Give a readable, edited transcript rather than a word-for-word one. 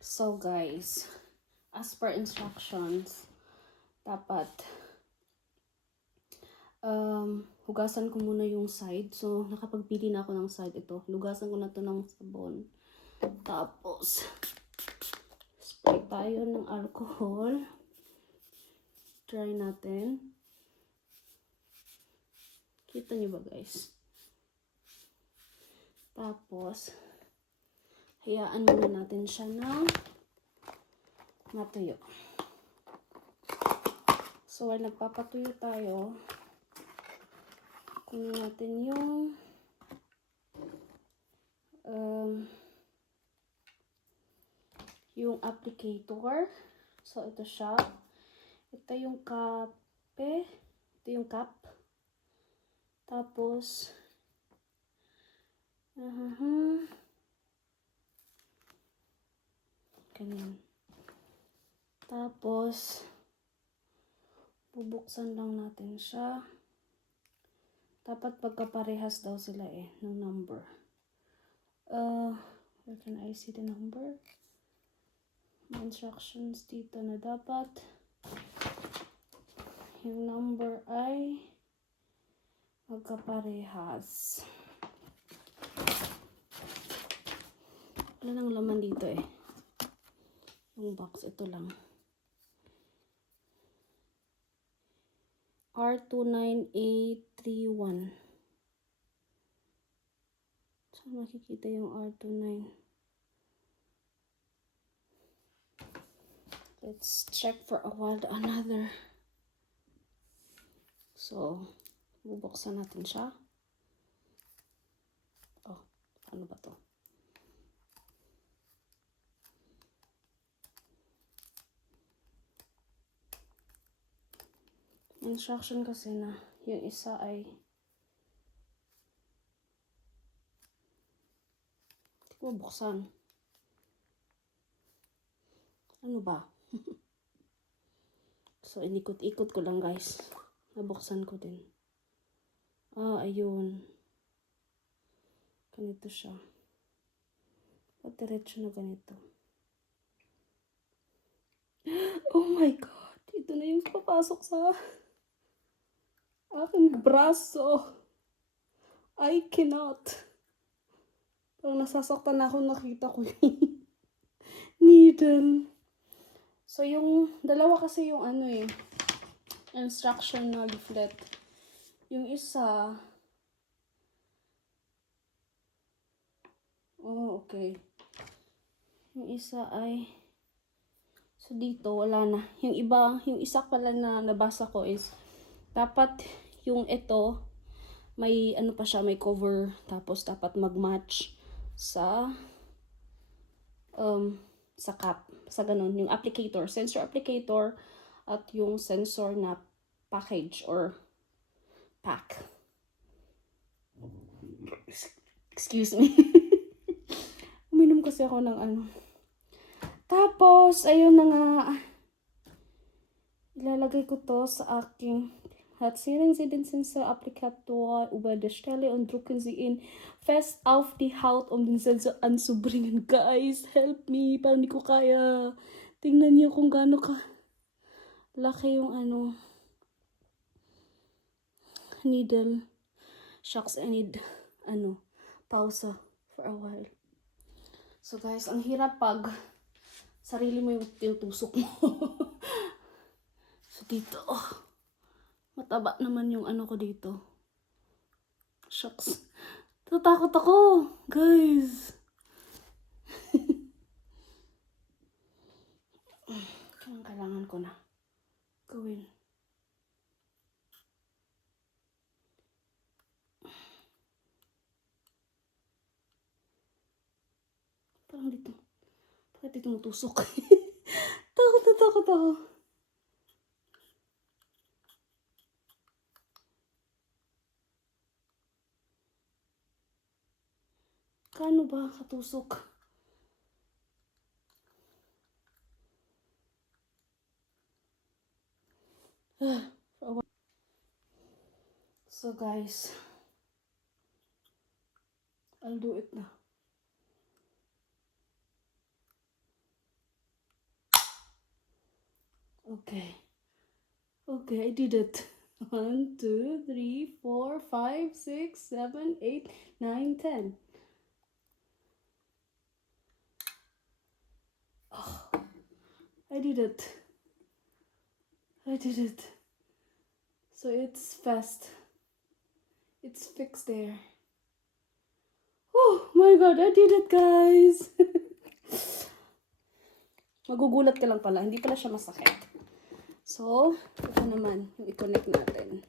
So guys, as per instructions, dapat hugasan ko muna yung side. So, nakapagpili na ako ng side. Ito, hugasan ko na to ng sabon. Tapos, spray tayo ng alcohol. Try natin. Kita nyo ba guys? Tapos, hayaan muna natin siya na matuyo. So, while nagpapatuyo tayo, kunin natin yung applicator. So, ito siya. Ito yung kape. Ito yung cup. Tapos, ganyan. Tapos, bubuksan lang natin siya. Dapat pagkaparehas daw sila ng number. Where can I see the number? May instructions dito na dapat yung number ay magkaparehas. Wala nang laman dito yung box, ito lang. R29831. Saan makikita yung R29? Let's check for a while another. So, bubuksan natin siya. Oh, ano ba to? Instruction kasi na yung isa ay hindi ko buksan. Ano ba? So, inikot-ikot ko lang guys. Nabuksan ko din. Ayun. Ganito siya. Diretso na ganito. Oh my God! Ito na yung papasok sa aking braso. I cannot. Parang nasasaktan na ako, nakita ko yung needle. So, yung dalawa kasi yung instruction na leaflet. Yung isa, okay. Yung isa ay, so dito, wala na. Yung iba, yung isa pala na nabasa ko is, dapat yung ito, may ano pa siya, may cover. Tapos dapat mag-match sa cap. Sa ganun, yung applicator, sensor applicator, at yung sensor na package or pack. Excuse me. Uminom kasi ako ng Tapos, ayun na nga. Ilalagay ko to sa aking Platzieren Sie den Sensor Applikator über der Stelle und drücken Sie ihn fest auf die Haut, um den Sensor anzubringen. Guys, help me. Parang hindi ko kaya. Tingnan niyo kung gaano ka laki yung needle. Shucks, I need pause for a while. So guys, ang hirap pag sarili mo yung tinutusok mo. So dito, mataba naman yung ko dito. Shucks. Tatakot ako, guys. Kailangan ko na gawin. Parang dito. Bakit dito mutusok? Takot ako. Kano ba katusok? So guys, I'll do it na. Okay. Okay, I did it. 1, 2, 3, 4, 5, 6, 7, 8, 9, 10. Oh, I did it. I did it. So it's fast. It's fixed there. Oh my god, I did it, guys! Magugulat ka lang pala, hindi pala siya masakit. So, ito naman, yung i-connect natin.